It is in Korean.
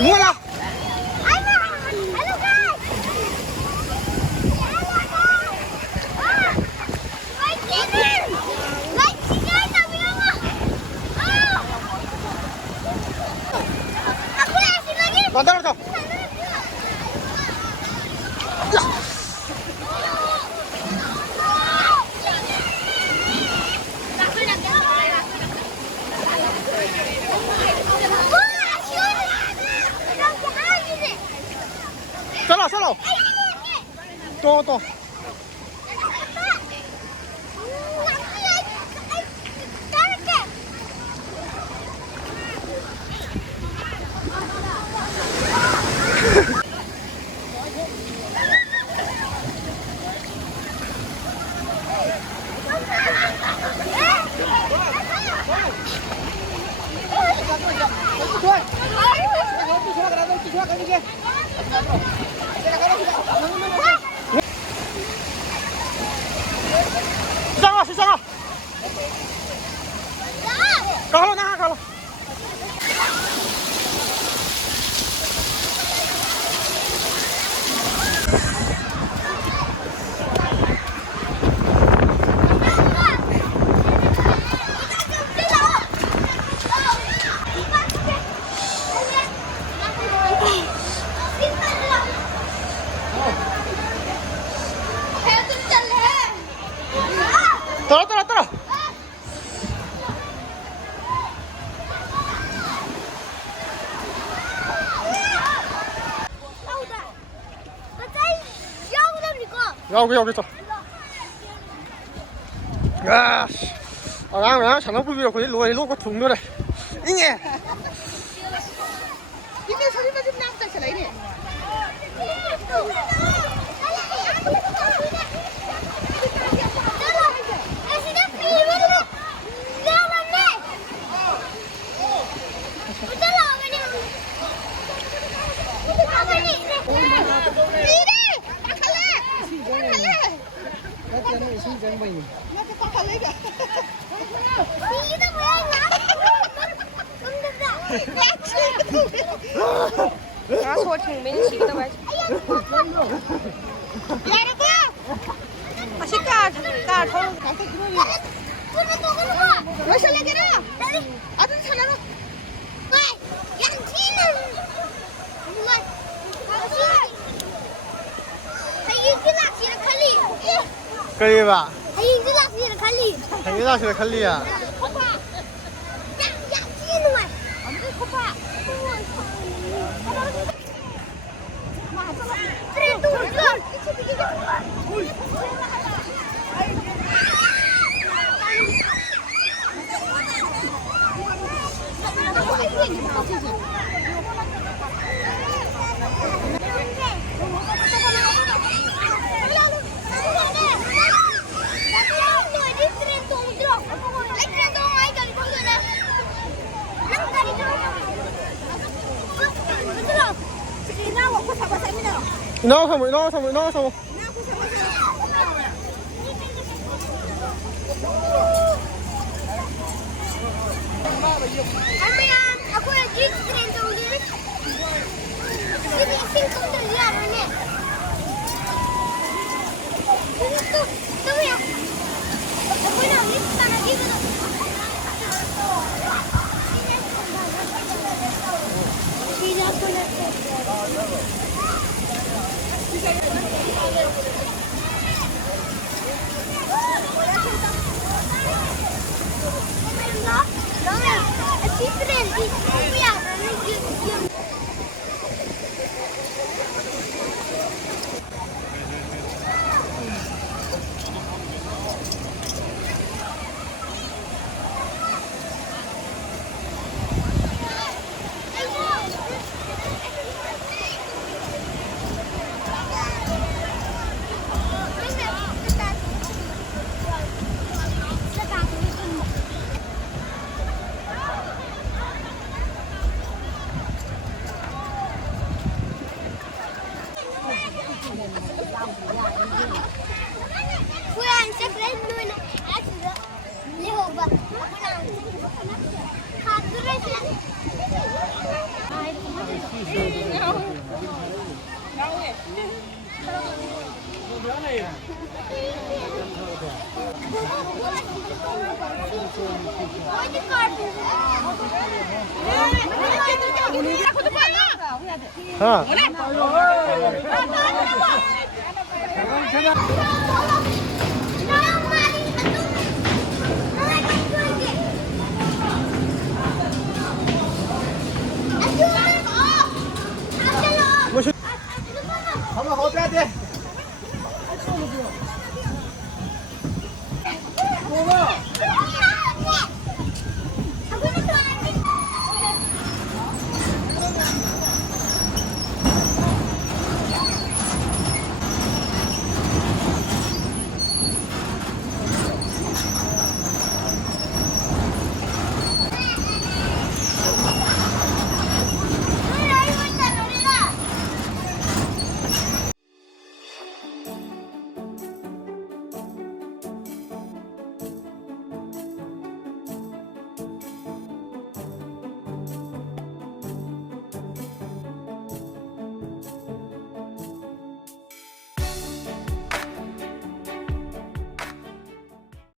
mua nào. Còn đâu rồi? 살아. 또. 수상아. 가로 나가 가로. 떨어. 여기 있어. 야, 나 장난꾸러기가 거의 놓고 동료래. 이게. 이게 소리만 좀 나온다, 저 이래. Nó xua chừng mình chỉ tao vậy. 맛있까 다 더. 왜 살려게라? 아들 살려라. 왜? 양치는 정말. 그래 봐. 달리. 칼리야. 양치는 왜? 안돼 코파. 그래 또你拿什么？你拿什么？你拿什么？ 할머니야, 아구야 뒤에 트렌드 오기를. 집에 생선들 위하려네. 또 뭐야? 아구야 밑바닥 입어도. 너는 시트렌 이 누구야? 너는 지금 Kuya, separate mo na. Liho ba? Hatuloy sila. 아. 아,